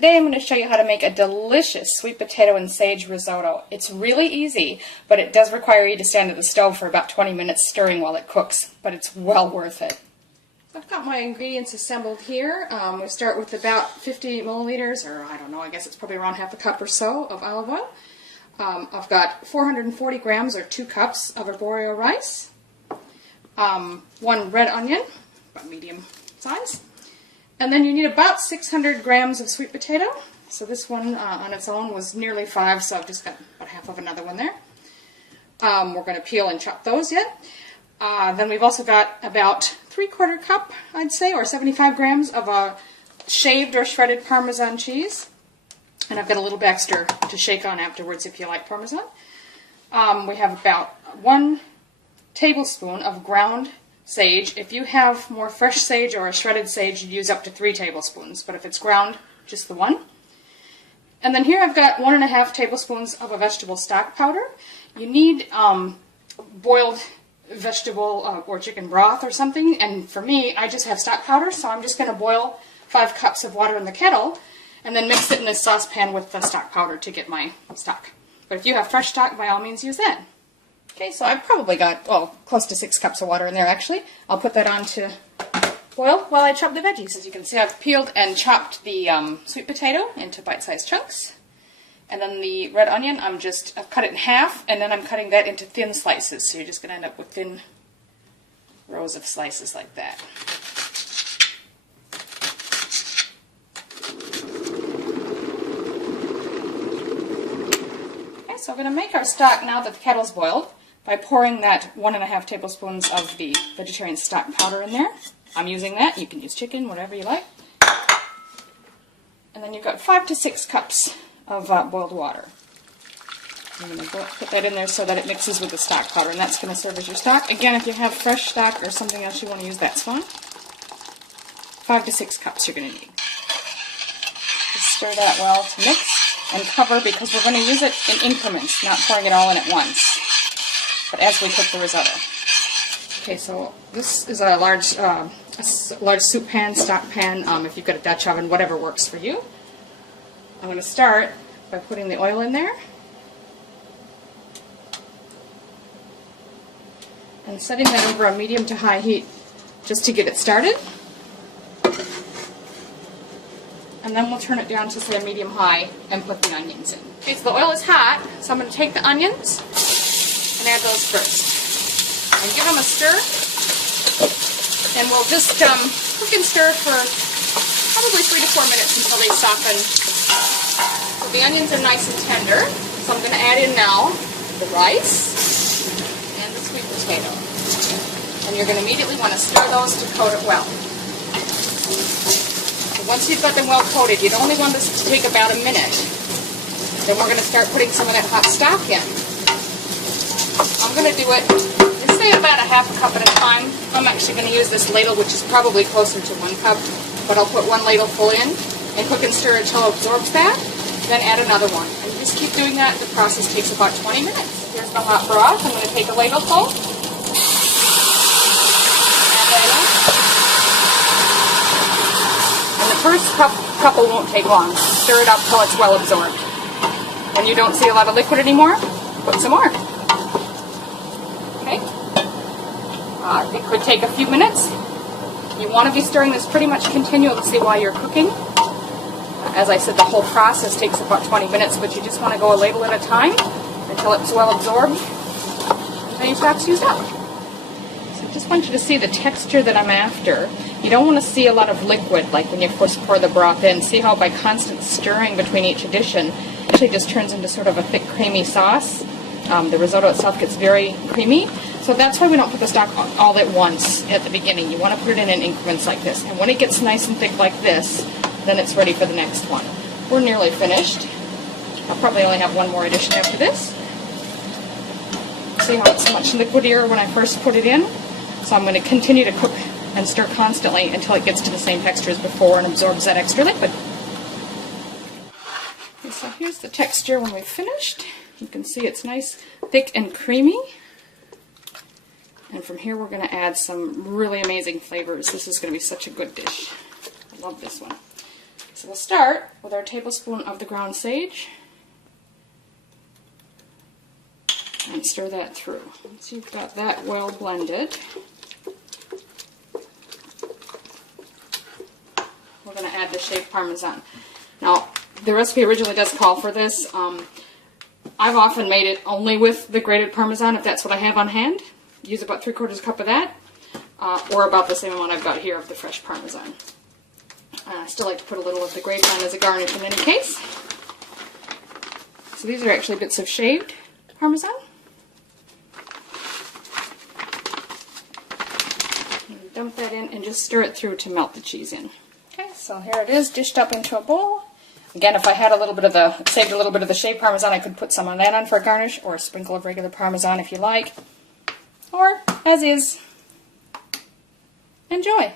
Today I'm going to show you how to make a delicious sweet potato and sage risotto. It's really easy, but it does require you to stand at the stove for about 20 minutes stirring while it cooks, but it's well worth it. I've got my ingredients assembled here. We start with about 50 milliliters, or I don't know, I guess it's probably around half a cup or so of olive oil. I've got 440 grams or 2 cups of arborio rice, 1 red onion, about medium size, and then you need about 600 grams of sweet potato. So this one on its own was nearly 5, so I've just got about half of another one there. We're going to peel and chop those yet. Then we've also got about 3/4 cup, I'd say, or 75 grams of shaved or shredded Parmesan cheese. And I've got a little bit extra to shake on afterwards if you like Parmesan. We have about 1 tablespoon of ground sage. If you have more fresh sage or a shredded sage, you'd use up to 3 tablespoons. But if it's ground, just the 1. And then here I've got 1.5 tablespoons of a vegetable stock powder. You need boiled vegetable or chicken broth or something. And for me, I just have stock powder, so I'm just going to boil 5 cups of water in the kettle and then mix it in this saucepan with the stock powder to get my stock. But if you have fresh stock, by all means use that. Okay, so I've probably got, well, close to 6 cups of water in there actually. I'll put that on to boil while I chop the veggies. As you can see, I've peeled and chopped the sweet potato into bite-sized chunks. And then the red onion, I've cut it in half, and then I'm cutting that into thin slices. So you're just going to end up with thin rows of slices like that. So we're going to make our stock now that the kettle's boiled by pouring that 1.5 tablespoons of the vegetarian stock powder in there. I'm using that. You can use chicken, whatever you like. And then you've got 5 to 6 cups of boiled water. I'm going to put that in there so that it mixes with the stock powder, and that's going to serve as your stock. Again, if you have fresh stock or something else you want to use, that's fine. 5 to 6 cups you're going to need. Just stir that well to mix. And cover, because we're going to use it in increments, not pouring it all in at once, but as we cook the risotto. Okay, so this is a large soup pan, stock pan, if you've got a Dutch oven, whatever works for you. I'm going to start by putting the oil in there and setting that over a medium to high heat just to get it started. And then we'll turn it down to, say, a medium-high and put the onions in. Okay, so the oil is hot, so I'm going to take the onions and add those first. And give them a stir. And we'll just cook and stir for probably 3 to 4 minutes until they soften. So the onions are nice and tender, so I'm going to add in now the rice and the sweet potato. And you're going to immediately want to stir those to coat it well. Once you've got them well coated, you'd only want this to take about a minute. Then we're going to start putting some of that hot stock in. I'm going to do it, just say about 1/2 cup at a time. I'm actually going to use this ladle, which is probably closer to 1 cup, but I'll put 1 ladle full in and cook and stir until it absorbs that, then add another one. And just keep doing that. The process takes about 20 minutes. Here's the hot broth. I'm going to take a ladle full. First couple won't take long. Stir it up till it's well absorbed. When you don't see a lot of liquid anymore, put some more. Okay? It could take a few minutes. You want to be stirring this pretty much continuously while you're cooking. As I said, the whole process takes about 20 minutes, but you just want to go a ladle at a time until it's well absorbed. And then your stock's used up. So I just want you to see the texture that I'm after. You don't want to see a lot of liquid, like when you first pour the broth in. See how by constant stirring between each addition, it actually just turns into sort of a thick, creamy sauce. The risotto itself gets very creamy. So that's why we don't put the stock all at once at the beginning. You want to put it in increments like this. And when it gets nice and thick like this, then it's ready for the next one. We're nearly finished. I'll probably only have 1 more addition after this. See how it's much liquidier when I first put it in? So I'm going to continue to cook and stir constantly until it gets to the same texture as before and absorbs that extra liquid. Okay, so here's the texture when we've finished. You can see it's nice, thick, and creamy. And from here we're going to add some really amazing flavors. This is going to be such a good dish. I love this one. So we'll start with our tablespoon of the ground sage and stir that through. Once you've got that well blended, we're going to add the shaved Parmesan. Now, the recipe originally does call for this. I've often made it only with the grated Parmesan if that's what I have on hand. Use about 3/4 cup of that, or about the same amount I've got here of the fresh Parmesan. I still like to put a little of the grated on as a garnish in any case. So these are actually bits of shaved Parmesan. And dump that in and just stir it through to melt the cheese in. Okay, so here it is, dished up into a bowl. Again, if I had saved a little bit of the shaved Parmesan, I could put some of that on for a garnish, or a sprinkle of regular Parmesan if you like. Or, as is, enjoy.